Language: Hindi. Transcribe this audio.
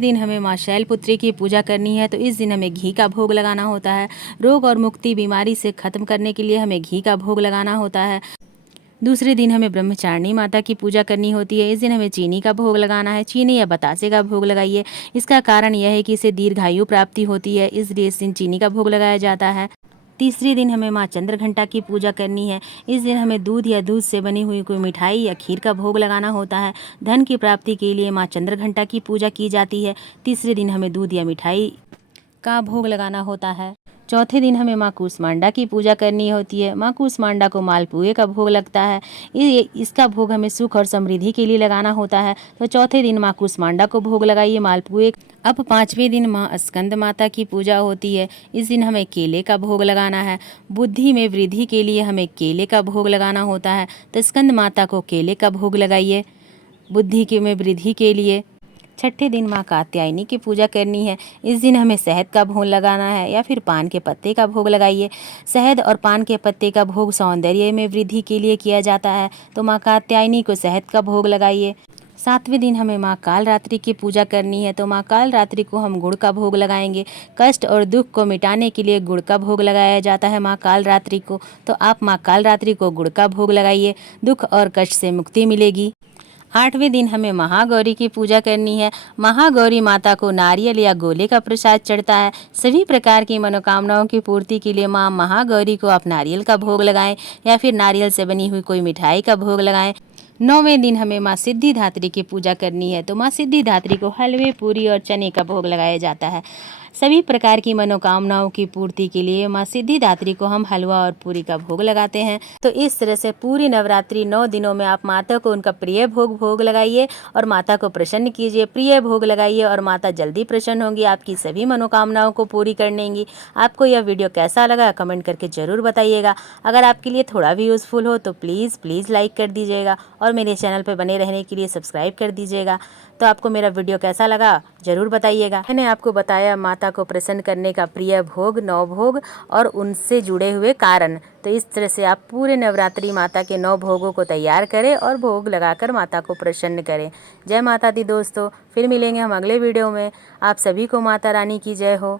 दिन हमें माँ शैलपुत्री की पूजा करनी है, तो इस दिन हमें घी का भोग लगाना होता है। रोग और मुक्ति बीमारी से खत्म करने के लिए हमें घी का भोग लगाना होता है। दूसरे दिन हमें ब्रह्मचारिणी माता की पूजा करनी होती है। इस दिन हमें चीनी का भोग लगाना है। चीनी या बतासे का भोग लगाइए। इसका कारण यह है कि इसे दीर्घायु प्राप्ति होती है, इसलिए इस दिन चीनी का भोग लगाया जाता है। तीसरे दिन हमें माँ चंद्रघंटा की पूजा करनी है। इस दिन हमें दूध या दूध से बनी हुई कोई मिठाई या खीर का भोग लगाना होता है। धन की प्राप्ति के लिए माँ चंद्रघंटा की पूजा की जाती है। तीसरे दिन हमें दूध या मिठाई का भोग लगाना होता है। चौथे दिन हमें माँ कूसमांडा की पूजा करनी होती है। माँ कूसमांडा को मालपुए का भोग लगता है। इसका भोग हमें सुख और समृद्धि के लिए लगाना होता है। तो चौथे दिन माँ कूसमांडा को भोग लगाइए मालपुए। अब पांचवें दिन माँ स्कंद माता की पूजा होती है। इस दिन हमें केले का भोग लगाना है। बुद्धि में वृद्धि के लिए हमें केले का भोग लगाना होता है। तो स्कंद माता को केले का भोग लगाइए बुद्धि के में वृद्धि के लिए। छठे दिन माँ कात्यायनी की पूजा करनी है। इस दिन हमें शहद का भोग लगाना है या फिर पान के पत्ते का भोग लगाइए। शहद और पान के पत्ते का भोग सौंदर्य में वृद्धि के लिए किया जाता है, तो माँ कात्यायनी को शहद का भोग लगाइए। सातवें दिन हमें माँ कालरात्रि की पूजा करनी है, तो माँ कालरात्रि को हम गुड़ का भोग लगाएंगे। कष्ट और दुख को मिटाने के लिए गुड़ का भोग लगाया जाता है माँ कालरात्रि को, तो आप माँ कालरात्रि को गुड़ का भोग लगाइए। दुख और कष्ट से मुक्ति मिलेगी। आठवें दिन हमें महागौरी की पूजा करनी है। महागौरी माता को नारियल या गोले का प्रसाद चढ़ता है। सभी प्रकार की मनोकामनाओं की पूर्ति के लिए माँ महागौरी को आप नारियल का भोग लगाएं या फिर नारियल से बनी हुई कोई मिठाई का भोग लगाएं। नौवें दिन हमें माँ सिद्धिदात्री की पूजा करनी है, तो माँ सिद्धिदात्री को हलवे, पूरी और चने का भोग लगाया जाता है। सभी प्रकार की मनोकामनाओं की पूर्ति के लिए माँ सिद्धिदात्री को हम हलवा और पूरी का भोग लगाते हैं। तो इस तरह से पूरी नवरात्रि 9 दिनों में आप माता को उनका प्रिय भोग लगाइए और माता को प्रसन्न कीजिए। प्रिय भोग लगाइए और माता जल्दी प्रसन्न होंगी, आपकी सभी मनोकामनाओं को पूरी कर लेंगी। आपको यह वीडियो कैसा लगा कमेंट करके ज़रूर बताइएगा। अगर आपके लिए थोड़ा भी यूज़फुल हो तो प्लीज़ लाइक कर दीजिएगा और मेरे चैनल पर बने रहने के लिए सब्सक्राइब कर दीजिएगा। तो आपको मेरा वीडियो कैसा लगा ज़रूर बताइएगा। मैंने आपको बताया माता को प्रसन्न करने का प्रिय भोग, 9 भोग और उनसे जुड़े हुए कारण। तो इस तरह से आप पूरे नवरात्रि माता के 9 भोगों को तैयार करें और भोग लगाकर माता को प्रसन्न करें। जय माता दी दोस्तों, फिर मिलेंगे हम अगले वीडियो में। आप सभी को माता रानी की जय हो।